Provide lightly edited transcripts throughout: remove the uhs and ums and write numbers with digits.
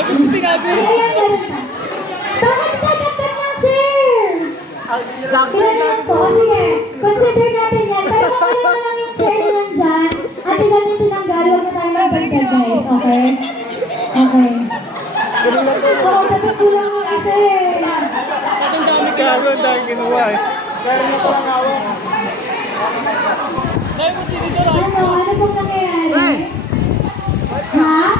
Gago ko tinabi. Ayan, meron ka. Bakit nagkaktan ng share? Kailan lang po? Sige, consider natin yan. Pero makulit na lang yung share nyo nandyan. At ilan yung tinanggal, huwag na tayo magbantay guys. Okay? Okay. Oo, natutulong mo kasi. Ang dami gago, ang dami ginawa eh. Kaya na parang awang. Dahil mo dito lang. Ano pong nangyayari? Ha?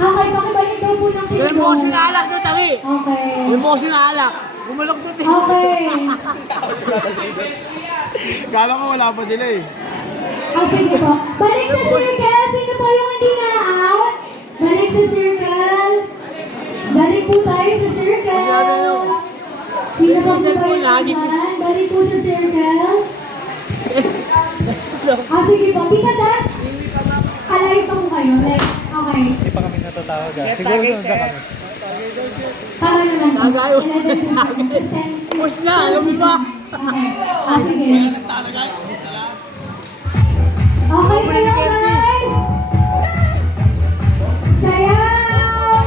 Okay, pakibalin daw po ng Yung mo sinalak doon, Tangi. Okay. Yung mo sinalak. Gumalok doon. Okay. Kala ko wala pa sila eh. Sige po. Balik sa circle. Sino po yung hindi na-out? Balik sa circle. Balik po tayo sa circle. Sino po ba yung nandyan? Balik po sa circle. Sige po. Di ka dad? Alay pa po kayo. Like, okay. Hindi pa kami natatawag ah. Siguro doon na kami. Para naman. Tagay. 11, 10. Push na, alam mo ba? Okay. Sige. Okay, sayaw guys! Sayaw!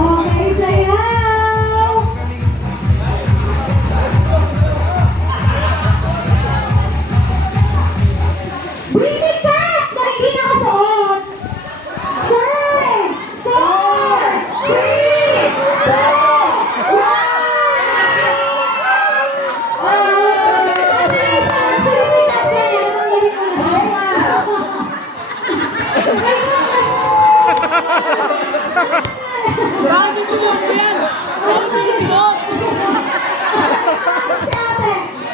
Okay, sayaw! Bring it back! Na hindi nakasuot! 5, 4, 3, 2, 1! Bakit susunod mo yan? Bakit susunod?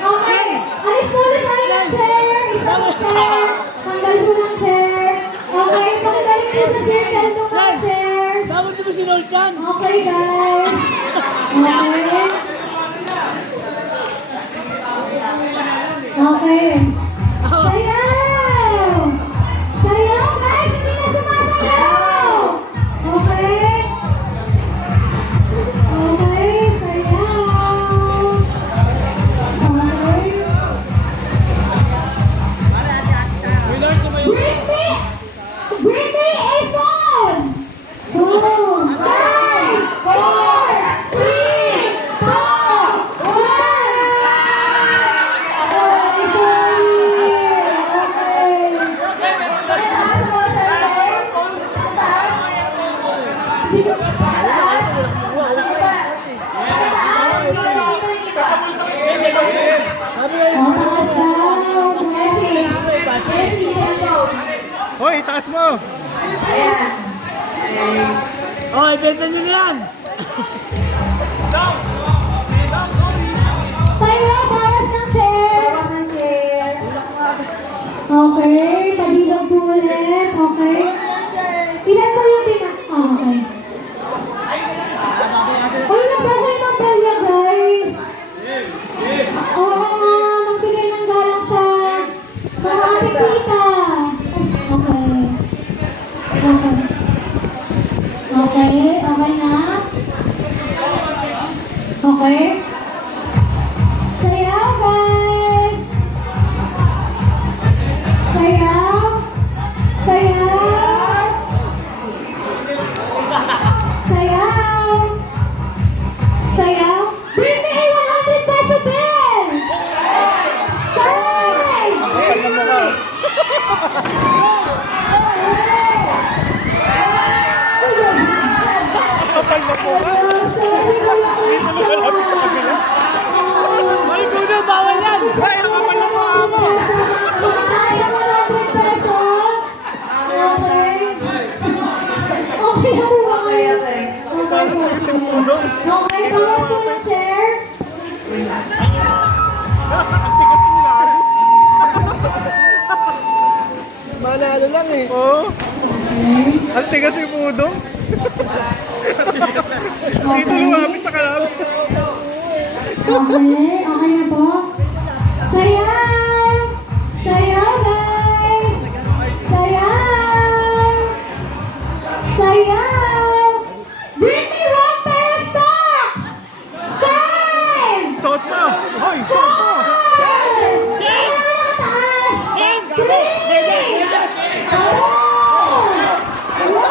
Okay, alis po ulit tayo ng chair. Isang chair. Tanggal po ng chair. Okay, pakibalik niyo sa circle nung mga chair. Bakit di mo sinunod yan? Okay, guys. Okay. Okay. Sayaw! Sayaw, guys! Hindi na sumasayaw! Okay? Okay, sayaw! Okay. Bring me a phone! 2, 5, 4, 3, 2, 1! Hoy, taas mo! Oh, ibenta nyo na yan. Sayaw, bawas ng chair! Okay, padilog po ulit. Okay. Ilan po yung okay. Uy, nagbagay ng balya, guys. Oo, magbigay ng galang sa mga ating tita. Okay. Okay. Okay, okay na. Okay. Sayaw, guys. Sayaw. Sayaw. Sayaw. Sayaw. Bring me a 100 peso bill. 5. Kapal na po ka! Dito na malapit sa kabila. Ay, kuna, bawal yan. Ay, ang kapal na po mo! Okay na po ba kayo? Okay po. Isang mundo. Okay, bawas po ng chair. Ang tigas nila. Manalo lang eh. Oo. Ang tigas yung pudong. Dito lumapit sa kalab. Okay, okay na po. Sayaw! Sayaw, guys! Sayaw! Sayaw! Bring me one pair of socks! 5! Suot mo! Hoy! Suot mo! 4! 3! 2! 1!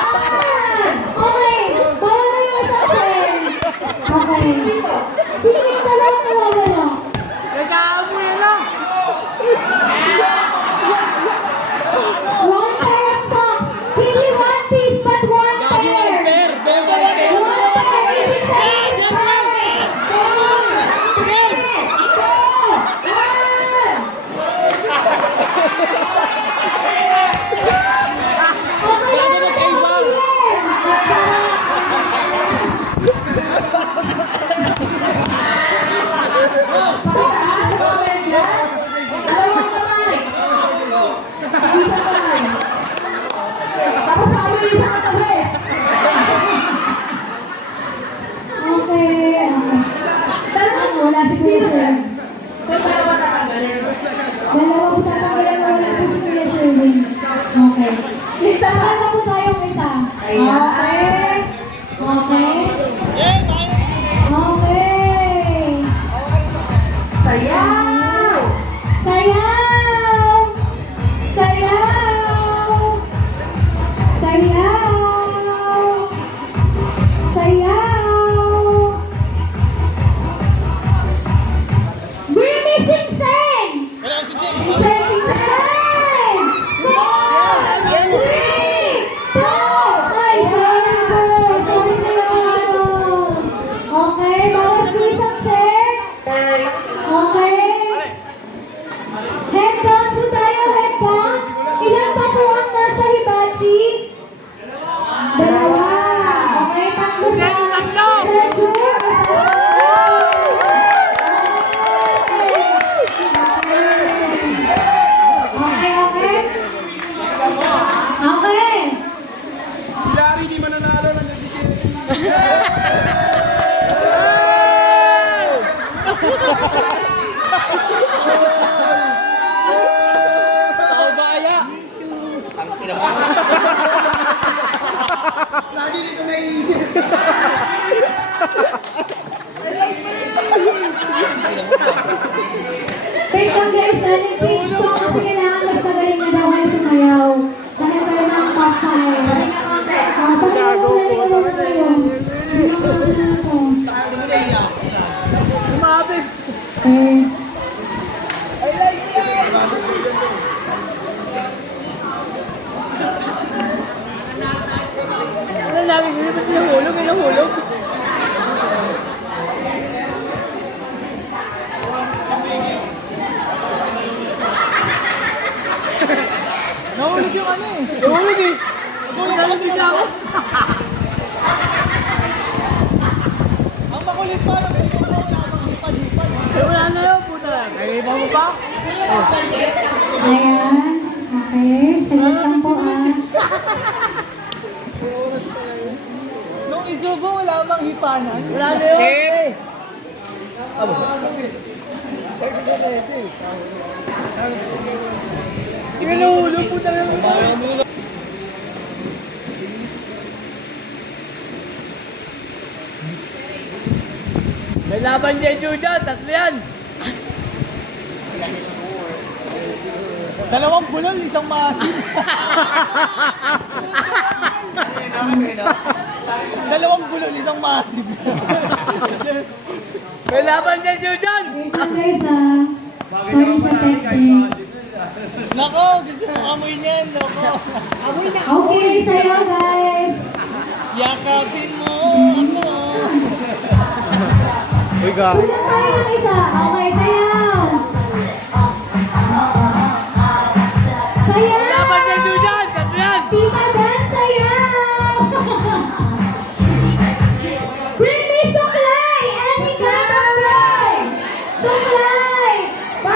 yung ano eh. Sumunod eh. Sumunod din ako. Ang makulit pa lang, hindi ko nakakalipan-lipan. Wala na yun, puta. Kaya mo pa? Ayan. Okay. Saglit lang po ah. Nung isugo, wala mang hipanan. Wala na yun. Shit! Inuulo, puta na yun. May laban dyan, Jujan. Tatlo yan. Dalawang bulol, isang maasim. Dalawang bulol, isang maasim. May laban dyan, Jujan. Wait lang guys ah. Sorry sa texting. Nako, gusto mo amoy niyan, nako. Amoy na. Okay, sayo guys. Yakapin mo ako. Kulang tayo ng isa. Okay, sayaw. Sayaw! Laban dyan, Jujan. Tatlo yan. Tita Dan, sayaw! Bring me suklay! Anika, suklay! Suklay! 5,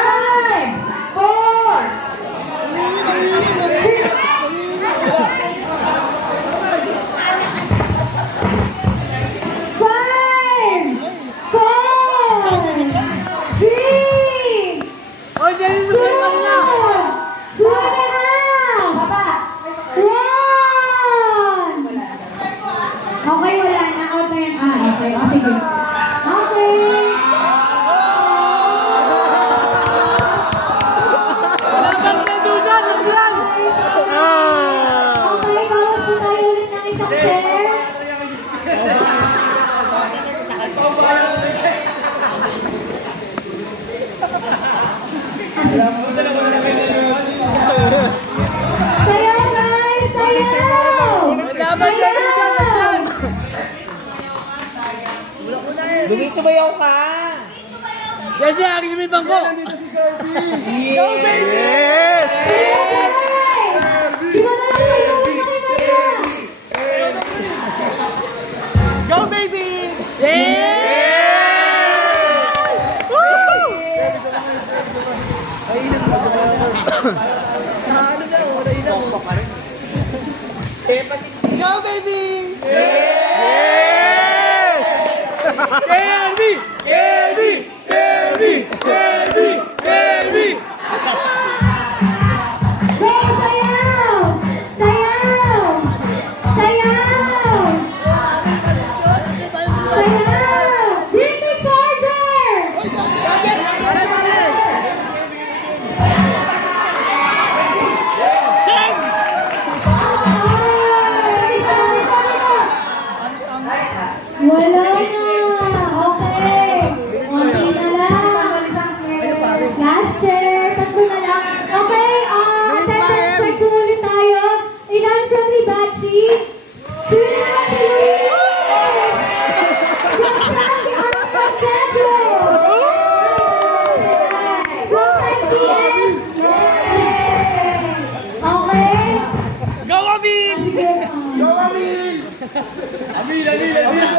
4, O, dyan yung sumay pa na. Okay, wala na. Out na yan. Ah, okay. O, sige. Okay. Laban dyan, Jujan. Tatlo yan. Okay, bawas po tayo ulit ng isang chair. Sayaw, guys! Sayaw! May laban dyan, Jujan. Tatlo yan. Sumayaw ka. Yan siya, akin siya may bangko. Go, baby! Di ba na lang kayo? Go, baby! Go, baby! Kelby! Kelby! Kelby! Kelby! Kelby! Go, sayaw! Sayaw! Sayaw! Sayaw! Bring the charger! Wala na. Okay. Konti na lang. Last chair. Tatlo na lang. Okay. Attendance check po ulit tayo. Ilan from Hibachi? Tuna natin Luis! From Frankie from Pedro! From MTN! Okay. Go, Abil! Go, Amil, amil, amil.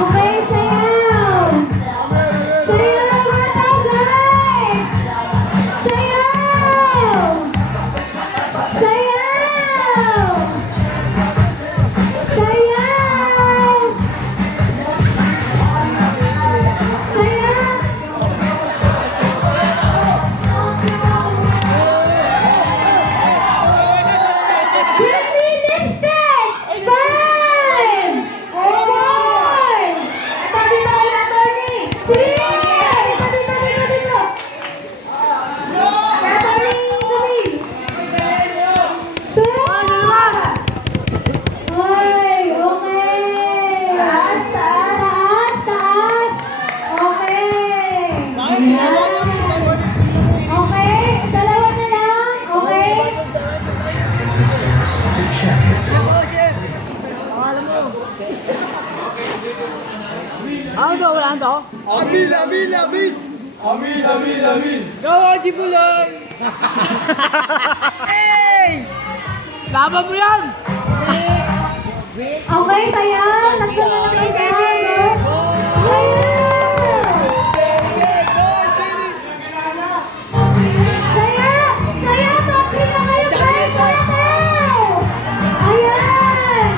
Okay, sayaw! Sayaw, mataw, guys! Sayaw! Sayaw! Sayaw! Sayaw! Ano to? Wala to? Amin, amin, amin. Amin, amin, amin. Go, Haji Buloy. Hey! Laban mo yan! Okay, saya. Tatlo na lang kayo. Saya. Saya. Saya, tatlo na kayo. Saya, saya. Ayan.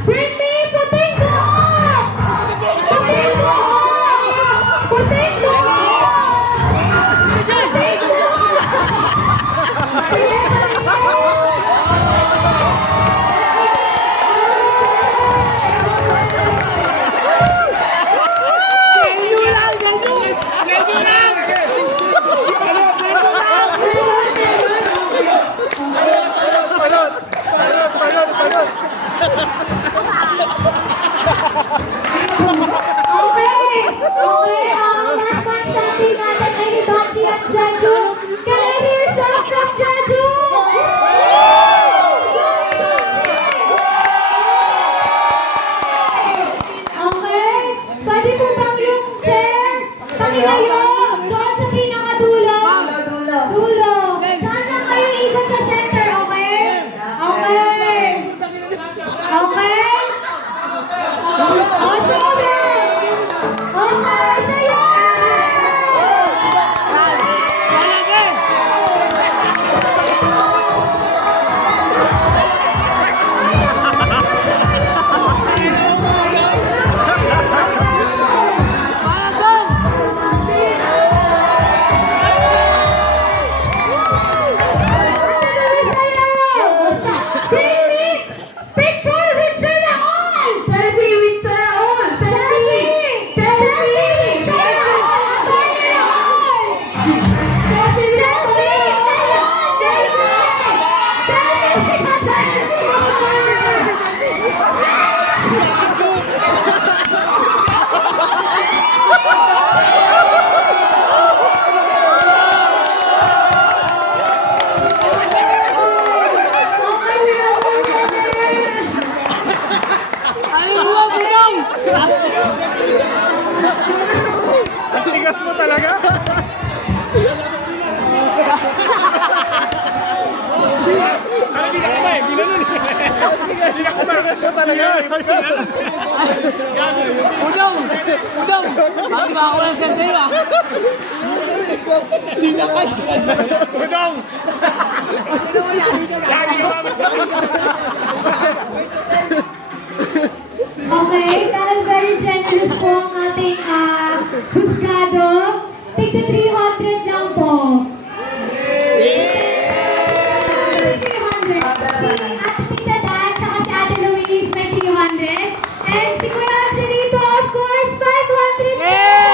Bring me puting doon. Puting doon. Puting doon. Puting Ganyo lang! Ganyo! Ganyo lang! Palot. Palot, palot, palot. Okay, ang last one sa ating natin ay ni Bachi at Jeju. Can I hear some from Jeju? Okay, pwede po bang yung chair? Pakilayo, doon sa pinakadulo. Dulo. Saan lang kayo ikot sa center, okay? Okay. Okay? Oh, shoulders! Okay, sayo! Lalagay! Malasong! Picture with Sarah on! Selfie with Sarah on! Selfie! Selfie! Sarah on! Sarah on! Selfie with Sarah on! Ano mo, Budong? Ang tigas mo talaga. Ano, hindi na kumain, hindi na nun. Hindi na kumain. Tigas mo talaga. Budong! Budong! Bakit di ba ako lang sa'yo ah? Sinakas. Budong! Lagi naman. Okay, dahil very generous po ang ating husgado, tigda 300 lang po. 300. Si Ate Tita Dan, saka si Ate Louise may 300. And si Kuya Angelito, of course, 500. Yay!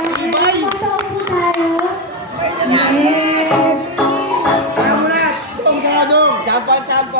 Okay, magtataon po tayo. Sample, sample!